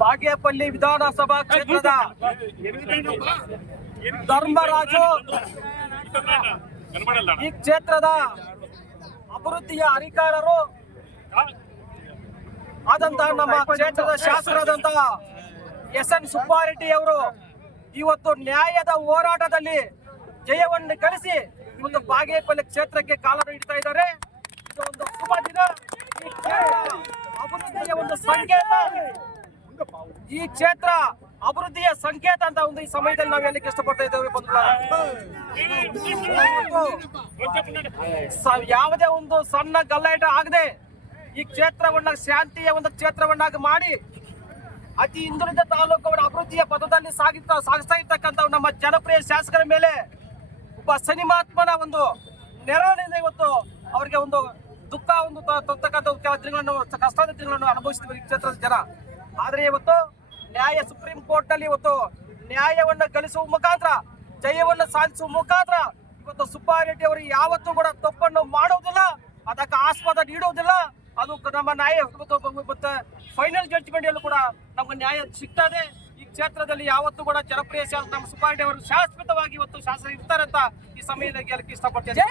ಬಾಗೇಪಲ್ಲಿ ವಿಧಾನಸಭಾ ಕ್ಷೇತ್ರದ ಧರ್ಮರಾಜು ಈ ಕ್ಷೇತ್ರದ ಅಭಿವೃದ್ಧಿಯ ಅಧಿಕಾರರು ಆದಂತಹ ನಮ್ಮ ಕ್ಷೇತ್ರದ ಶಾಸಕರಾದಂತಹ ಎಸ್.ಎನ್. ಸುಬ್ಬಾರೆಡ್ಡಿ ಅವರು ಇವತ್ತು ನ್ಯಾಯದ ಹೋರಾಟದಲ್ಲಿ ಜಯವನ್ನು ಗಳಿಸಿ ಒಂದು ಬಾಗೇಪಲ್ಲಿ ಕ್ಷೇತ್ರಕ್ಕೆ ಕಾಲನ್ನು ಇಡ್ತಾ ಇದ್ದಾರೆ. ಇದು ಒಂದು ಶುಭ ದಿನ. ಈ ಕ್ಷೇತ್ರ ಅಭಿವೃದ್ಧಿಯ ಒಂದು ಸಂಕೇತ. ಈ ಕ್ಷೇತ್ರ ಅಭಿವೃದ್ಧಿಯ ಸಂಕೇತ ಅಂತ ಒಂದು ಈ ಸಮಯದಲ್ಲಿ ನಾವು ಹೇಳಲಿಕ್ಕೆ ಇಷ್ಟಪಡ್ತಾ ಇದ್ದೇವೆ. ಯಾವುದೇ ಒಂದು ಸಣ್ಣ ಗಲಾಟೆ ಆಗದೆ ಈ ಕ್ಷೇತ್ರವನ್ನ ಶಾಂತಿಯ ಒಂದು ಕ್ಷೇತ್ರವನ್ನಾಗಿ ಮಾಡಿ ಅತಿ ಹಿಂದುಳಿದ ತಾಲೂಕುಗಳ ಅಭಿವೃದ್ಧಿಯ ಪಥದಲ್ಲಿ ಸಾಗಿಸ್ತಾ ಇರ್ತಕ್ಕಂಥ ನಮ್ಮ ಜನಪ್ರಿಯ ಶಾಸಕರ ಮೇಲೆ ಒಬ್ಬ ಸಿನಿಮಾತ್ಮನ ಒಂದು ನೆರವಿನಿಂದ ಇವತ್ತು ಅವರಿಗೆ ಒಂದು ದುಃಖ ಒಂದು ತರ್ತಕ್ಕಂಥ ಕೆಲ ದಿನಗಳನ್ನು ಕಷ್ಟದ ದಿನಗಳನ್ನು ಅನುಭವಿಸಿದ ಈ ಕ್ಷೇತ್ರದ ಜನ. ಆದರೆ ಇವತ್ತು ಸುಪ್ರೀಂ ಕೋರ್ಟ್ ನಲ್ಲಿ ಇವತ್ತು ನ್ಯಾಯವನ್ನು ಗಳಿಸುವ ಮುಖಾಂತರ ಜಯವನ್ನು ಸಾಧಿಸುವ ಮುಖಾಂತರ ಇವತ್ತು ಸುಬ್ಬಾರೆಡ್ಡಿ ಅವರು ಯಾವತ್ತೂ ಕೂಡ ತಪ್ಪನ್ನು ಮಾಡುವುದಿಲ್ಲ, ಅದಕ್ಕೆ ಆಸ್ಪದ ನೀಡುವುದಿಲ್ಲ. ಅದು ನಮ್ಮ ನ್ಯಾಯ ಫೈನಲ್ ಜಡ್ಜ್ಮೆಂಟ್ ಅಲ್ಲೂ ಕೂಡ ನಮ್ಗೆ ನ್ಯಾಯ ಸಿಗ್ತದೆ. ಈ ಕ್ಷೇತ್ರದಲ್ಲಿ ಯಾವತ್ತೂ ಕೂಡ ಜನಪ್ರಿಯ ನಮ್ಮ ಸುಬ್ಬಾರೆಡ್ಡಿ ಅವರು ಶಾಶ್ವತವಾಗಿ ಇವತ್ತು ಶಾಸಕರು ಇರ್ತಾರೆ ಅಂತ ಈ ಸಮಯದಲ್ಲಿ ಹೇಳಕ್ಕೆ ಇಷ್ಟಪಡ್ತೇನೆ.